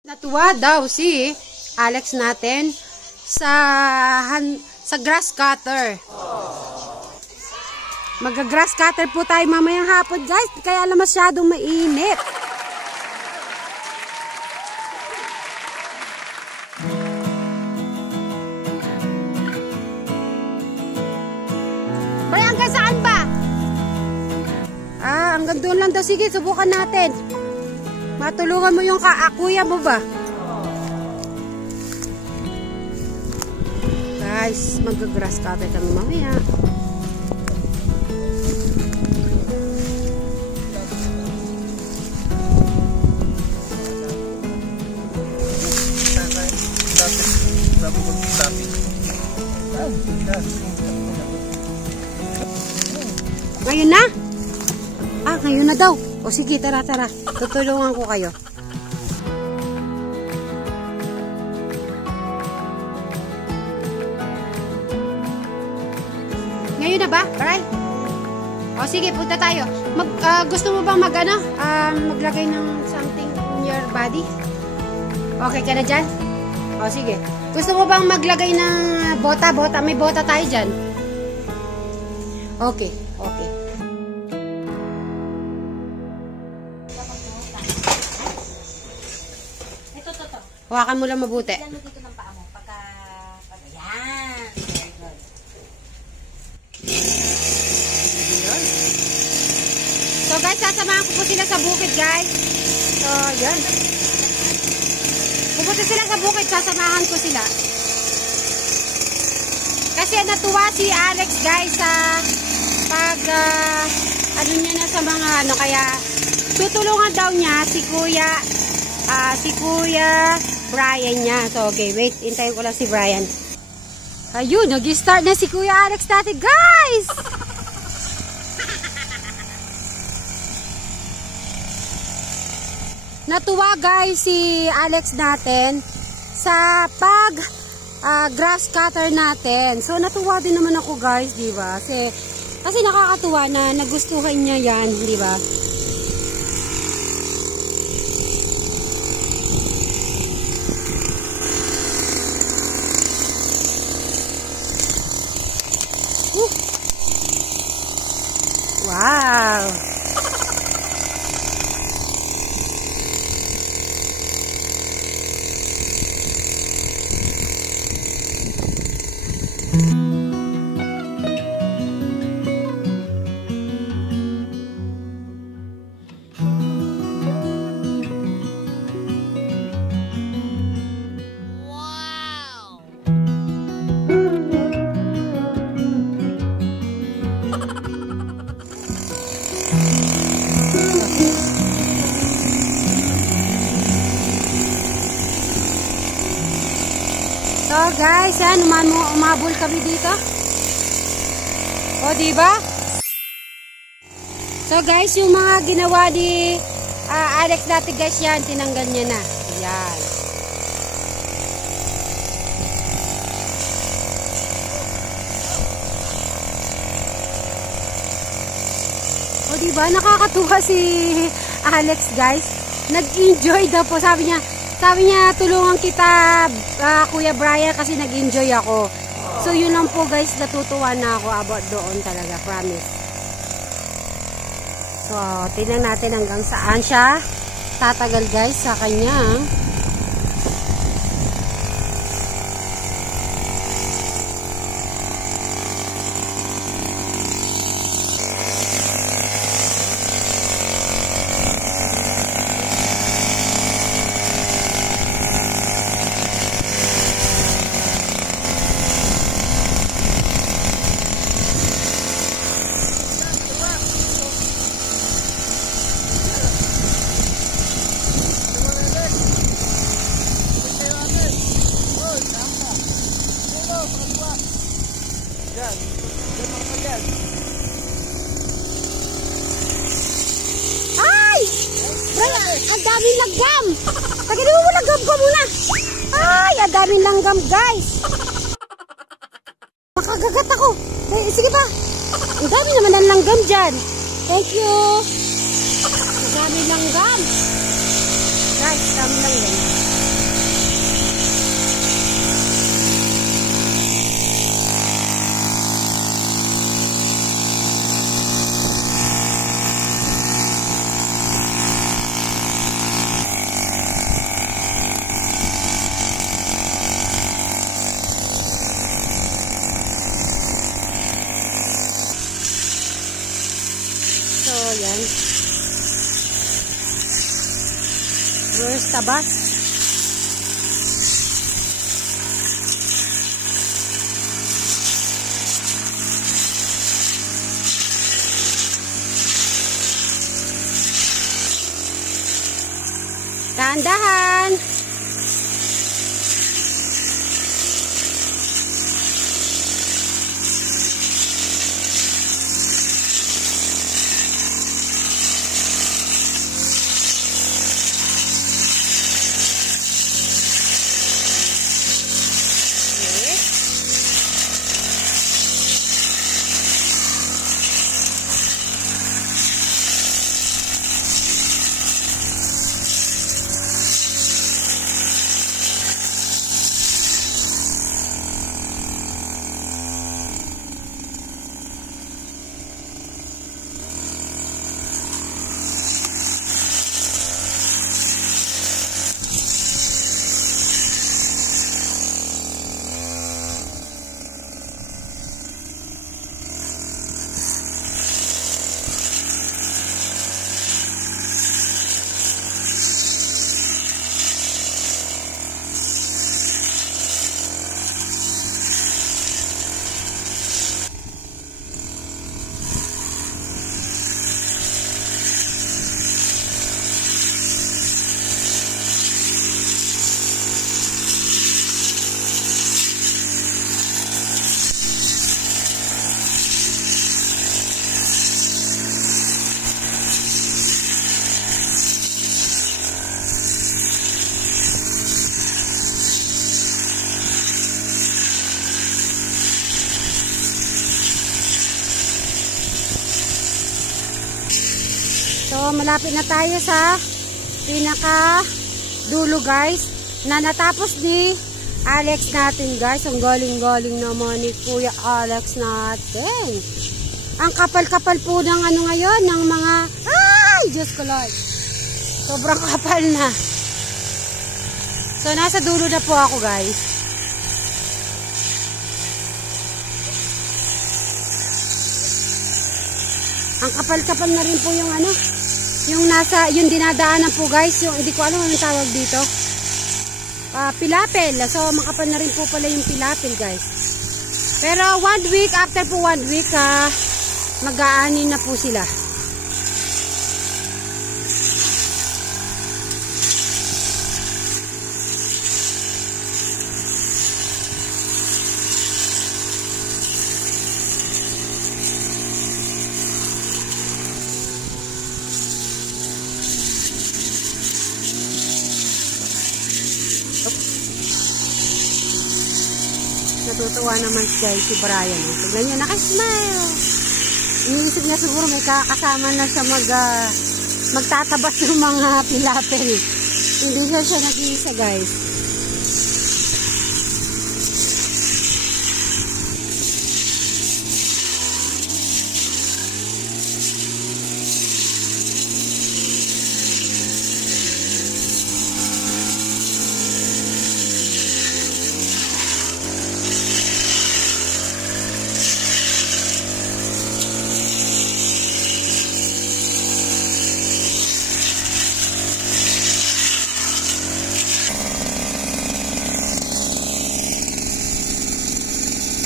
Natuwa daw si Alex natin sa grass cutter. Mag-grass cutter po tayo mamayang hapon, guys. Kaya alam masyadong mainit. Bay, hanggang saan ba? Hanggang doon lang daw. Sige, subukan natin. Matulungan mo yung kuya mo ba? Guys, mag-grass cutter kami mamaya. Ngayon na? Ngayon na daw. O sige, tara. Tutulungan ko kayo. Ngayon na ba? Alright? O sige, punta tayo. Gusto mo bang maglagay ng something in your body? Okay ka na dyan? O sige. Gusto mo bang maglagay ng bota? May bota tayo dyan. Okay. Hawakan mo lang mabuti. Yan mo dito ng paa mo. Yan. Very good. So guys, sasamahan ko po sila sa bukid, guys. So, yan. Pupunta sila sa bukid, sasamahan ko sila. Kasi natuwa si Alex, guys, sa niya na sa mga kaya tutulungan daw niya si Kuya Brian niya. So, okay, wait. Hintayin ko lang si Brian. Ayun, nag-start na si Kuya Alex natin, guys! Natuwa, guys, si Alex natin sa grass cutter natin. So, natuwa din naman ako, guys, di ba? Kasi nakakatuwa na nagustuhan niya yan, di ba? Wow! So guys, yan, umabol kami dito. O, diba? So guys, yung mga ginawa ni Alex natin, guys, yan, tinanggal niya na. Yan. O, diba? Nakakatuwa si Alex, guys. Nag-enjoy daw po. Sabi niya, tulungan kita, Kuya Brian, kasi nag-enjoy ako. So, yun lang po, guys, natutuwa na ako about doon talaga, promise. So, tingnan natin hanggang saan siya tatagal, guys, sa kanya. Ay! Ang daming langgam! Tagadi mo langgam ko muna! Ay! Ang daming langgam, guys! Makagagat ako! Sige pa! Ang dami naman ng langgam dyan! Thank you! Ang daming langgam! Guys, dami langgam. tabas. Dahan-dahan. So, malapit na tayo sa pinaka dulo guys, na natapos ni Alex natin guys. Ang galing-galing naman ni Kuya Alex natin. Ang kapal-kapal po ng ano ngayon, ng mga, ay, Diyos ko Lord. Sobrang kapal na. So, nasa dulo na po ako guys. Ang kapal-kapal na rin po yung ano, yung nasa, yung dinadaanan po guys, yung hindi ko alam anong tawag dito. Pilapil. So, makapal na rin po pala yung pilapil guys. Pero 1 week, after po 1 week, mag-aanin na po sila. Natutuwa naman guys si Brian. Tignan niyo, nakasmile. Iniisip niya siguro may kasama na sa magtatabas ng mga pilapel. Hindi siya nag-iisa guys.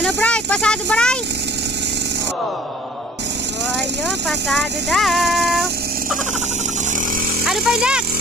Ano, Bray? Pasado, Bray? Oh, ayun. Pasado daw. Ano pa yung next?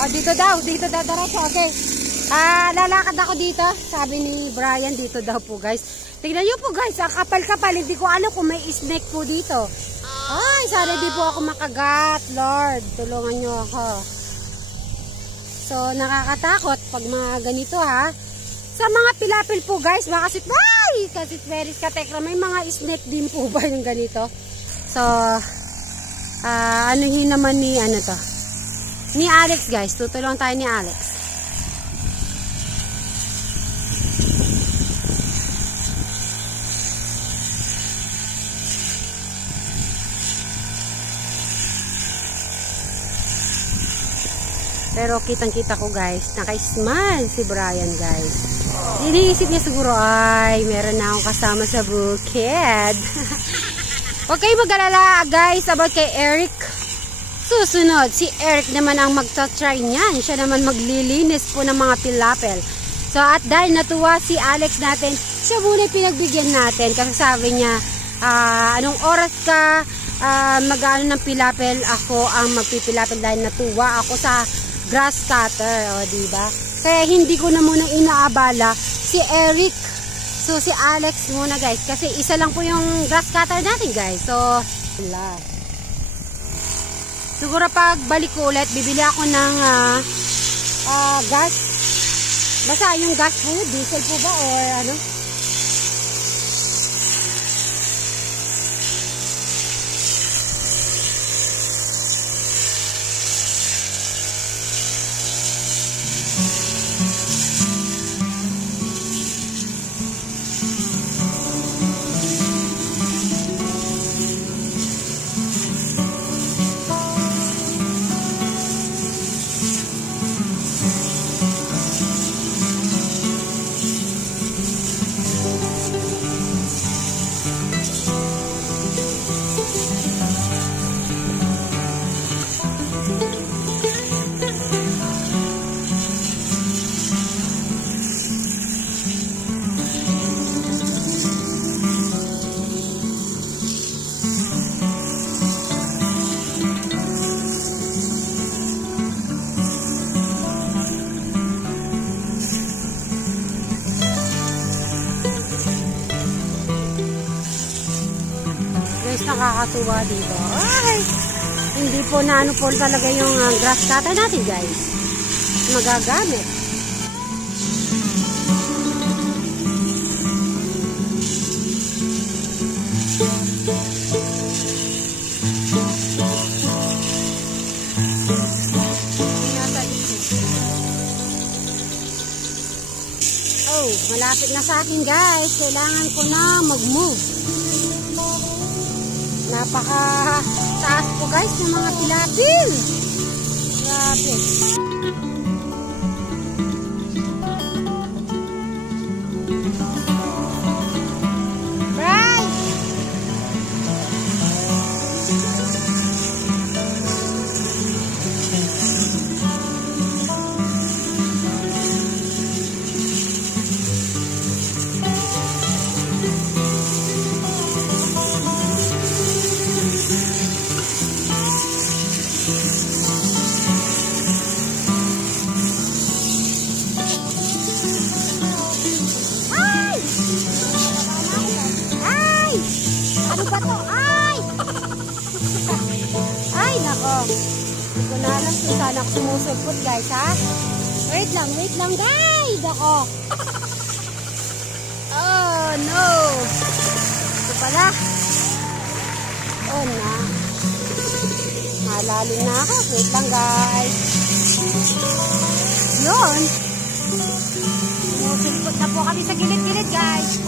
Oh, dito daw. Dito daw. Diretso. Okay. Lalakad ako dito. Sabi ni Brian, dito daw po, guys. Tignan nyo po, guys. Ang kapal-kapal. Hindi ko alam kung may snake po dito. Ay, sana di po ako makagat. Lord, tulungan nyo ako. So, nakakatakot pag mga ganito ha. Sa mga pilapil po guys, baka kasi very katekra, may mga snake din po ba yung ganito? So, anuhin naman ni ano to? Ni Alex guys, tutulungan tayo ni Alex. Pero kitang-kita ko guys, naka-smile si Brian guys. Iniisip niya siguro, ay, meron na akong kasama sa bukid. Huwag kayo mag-alala guys about kay Eric. Susunod, si Eric naman ang magta-try niyan. Siya naman maglilinis po ng mga pilapel. So at dahil natuwa si Alex natin, siya muna pinagbigyan natin. Kasi sabi niya, anong oras ka mag-ano ng pilapel? Ako ang magpipilapel dahil natuwa ako sa grass cutter. O diba? Kaya hindi ko na muna inaabala si Eric. So si Alex muna guys. Kasi isa lang po yung grass cutter natin guys. So, wala. Siguro pag balik ko ulit, bibili ako ng gas. Basta yung gas po, diesel po ba or ano? Nakakatuwa dito. Ay, hindi po na ano po talaga yung grass cutter natin guys. Magagamit. Oh, malapit na sa akin guys. Kailangan ko na mag-move. Napaka taas po guys ng mga pilapil. Grabe. Bray! Hindi ko na alam kung saan ako sumusulpot guys ha. Wait lang guys. Ako. Oh no. Ito pala. Oh na. Malalim na ako. Wait lang guys. Yun. Sumusulpot na po kami sa gilid-gilid guys.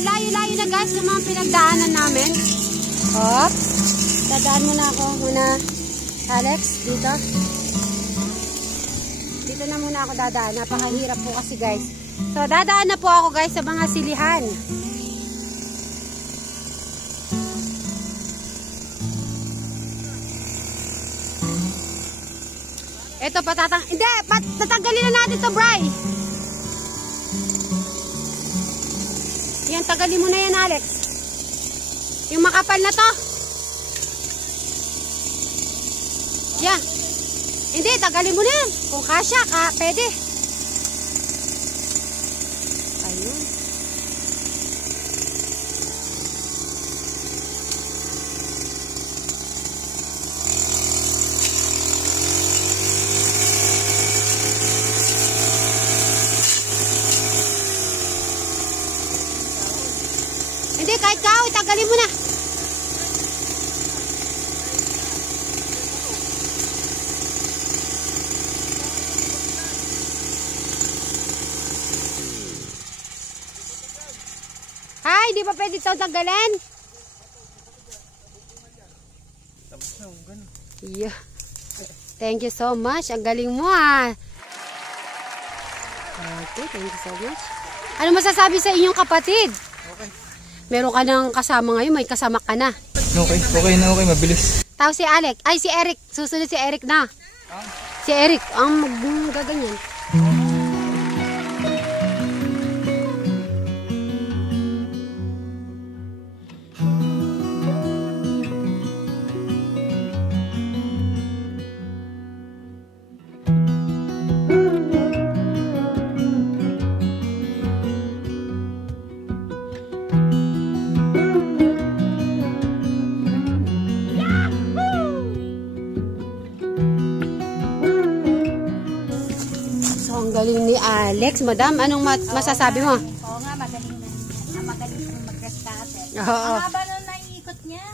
Layo-layo na guys yung mga pinagdaanan namin. Hop. Dadaan muna ako. Alex, dito. Dito na muna ako dadaan. Napakahirap po kasi guys. So, dadaan na po ako guys sa mga silihan. Ito, hindi! Tatanggalin na natin to, Bray! Yan, tagalin mo na yan, Alex. Yung makapal na to. Yan. Hindi, tagalin mo na yan. Kung kasya, pwede. Ayun. Hindi, kahit kahoy, tagalin mo na. Hi, di ba pwede ito tagalin? Yeah. Thank you so much. Ang galing mo ah. Okay, thank you so much. Ano masasabi sa inyong kapatid? Okay. Meron ka ng kasama ngayon, may kasama ka na. Okay na okay, mabilis. Tao si Alec. Ay, si Eric. Susunod si Eric na. Si Eric, ang gaganyan. Ang galing ni Alex. Madam, anong masasabi mo? Oo nga, magaling mag-grass cutter. Oo. Ang haba nun naiikot niya.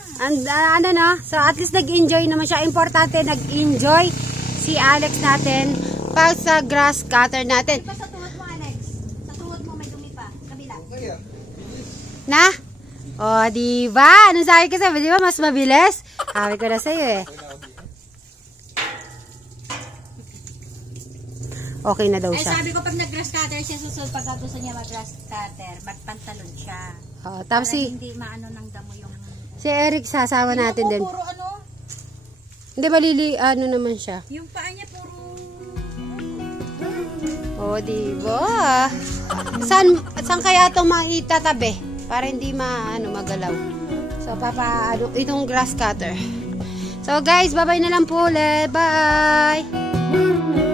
Ano na? So, at least nag-enjoy naman siya. Importante, nag-enjoy si Alex natin pag sa grass cutter natin. Pa sa tuhod mo, Alex. Sa tuhod mo may dumi pa. Kabila. Na? O, diba? Anong sabi ko sa'yo? Diba mas mabilis? Sabi ko na sa'yo eh. Okay na daw Ay, siya. sabi ko pag nag-grass cutter siya, susunod pag gusto niya mag-grass cutter, magpantalon siya. Tapos Para hindi maano ng damo yung... si Eric, sasawa natin Yung din. puro ano, Hindi, ano naman siya. yung paa niya puro... O, diba? Saan kaya itong maitatabi? Para hindi magalaw. So, itong grass cutter. So, guys, bye-bye na lang po ulit. Bye!